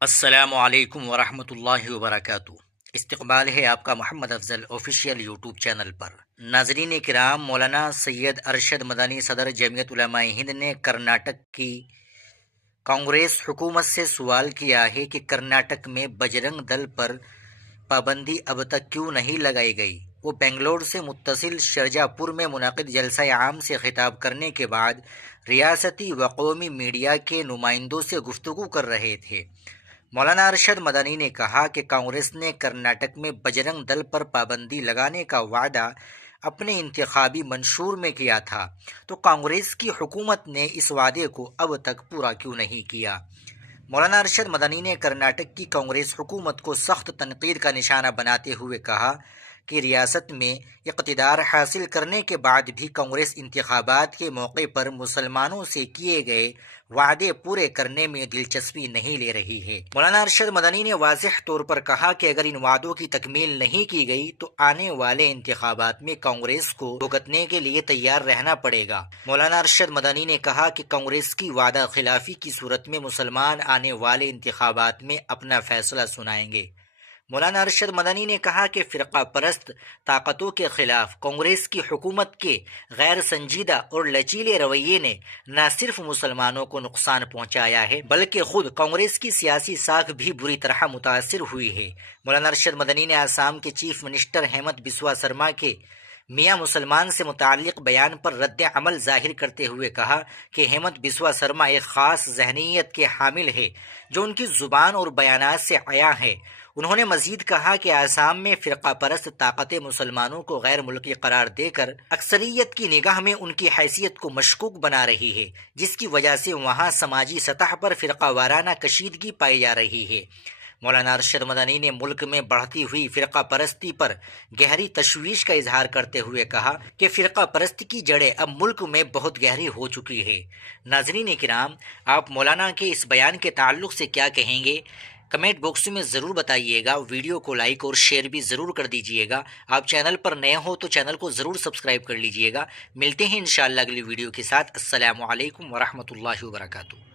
السلام علیکم ورحمۃ اللہ وبرکاتہ۔ استقبال ہے آپ کا محمد افضل آفیشیل یوٹیوب چینل پر۔ ناظرین کرام، مولانا سید ارشد مدنی صدر جمعیت علماء ہند نے کرناٹک کی کانگریس حکومت سے سوال کیا ہے کہ کرناٹک میں بجرنگ دل پر پابندی اب تک کیوں نہیں لگائی گئی۔ وہ بنگلور سے متصل شرجا پور میں منعقد جلسہ عام سے خطاب کرنے کے بعد ریاستی و قومی میڈیا کے نمائندوں سے گفتگو کر رہے تھے۔ مولانا ارشد مدنی نے کہا کہ کانگریس نے کرناٹک میں بجرنگ دل پر پابندی لگانے کا وعدہ اپنے انتخابی منشور میں کیا تھا، تو کانگریس کی حکومت نے اس وعدے کو اب تک پورا کیوں نہیں کیا۔ مولانا ارشد مدنی نے کرناٹک کی کانگریس حکومت کو سخت تنقید کا نشانہ بناتے ہوئے کہا کہ ریاست میں اقتدار حاصل کرنے کے بعد بھی کانگریس انتخابات کے موقع پر مسلمانوں سے کیے گئے وعدے پورے کرنے میں دلچسپی نہیں لے رہی ہے۔ مولانا ارشد مدنی نے واضح طور پر کہا کہ اگر ان وعدوں کی تکمیل نہیں کی گئی تو آنے والے انتخابات میں کانگریس کو بھگتنے کے لیے تیار رہنا پڑے گا۔ مولانا ارشد مدنی نے کہا کہ کانگریس کی وعدہ خلافی کی صورت میں مسلمان آنے والے انتخابات میں اپنا فیصلہ سنائیں گے۔ مولانا ارشد مدنی نے کہا کہ فرقہ پرست طاقتوں کے خلاف کانگریس کی حکومت کے غیر سنجیدہ اور لچیلے رویے نے نہ صرف مسلمانوں کو نقصان پہنچایا ہے بلکہ خود کانگریس کی سیاسی ساکھ بھی بری طرح متاثر ہوئی ہے۔ مولانا ارشد مدنی نے آسام کے چیف منسٹر ہیمنت بسوا سرما کے میاں مسلمان سے متعلق بیان پر رد عمل ظاہر کرتے ہوئے کہا کہ ہیمنت بسوا سرما ایک خاص ذہنیت کے حامل ہے جو ان کی زبان اور بیانات سے عیاں ہے۔ انہوں نے مزید کہا کہ آسام میں فرقہ پرست طاقتیں مسلمانوں کو غیر ملکی قرار دے کر اکثریت کی نگاہ میں ان کی حیثیت کو مشکوک بنا رہی ہے، جس کی وجہ سے وہاں سماجی سطح پر فرقہ وارانہ کشیدگی پائی جا رہی ہے۔ مولانا ارشد مدنی نے ملک میں بڑھتی ہوئی فرقہ پرستی پر گہری تشویش کا اظہار کرتے ہوئے کہا کہ فرقہ پرستی کی جڑیں اب ملک میں بہت گہری ہو چکی ہے۔ ناظرین کرام، آپ مولانا کے اس بیان کے تعلق سے کیا کہیں گے؟ کمنٹ باکس میں ضرور بتائیے گا۔ ویڈیو کو لائک اور شیئر بھی ضرور کر دیجیے گا۔ آپ چینل پر نئے ہو تو چینل کو ضرور سبسکرائب کر لیجیے گا۔ ملتے ہیں انشاءاللہ اگلی ویڈیو کے ساتھ۔ السلام علیکم ورحمۃ اللہ وبرکاتہ۔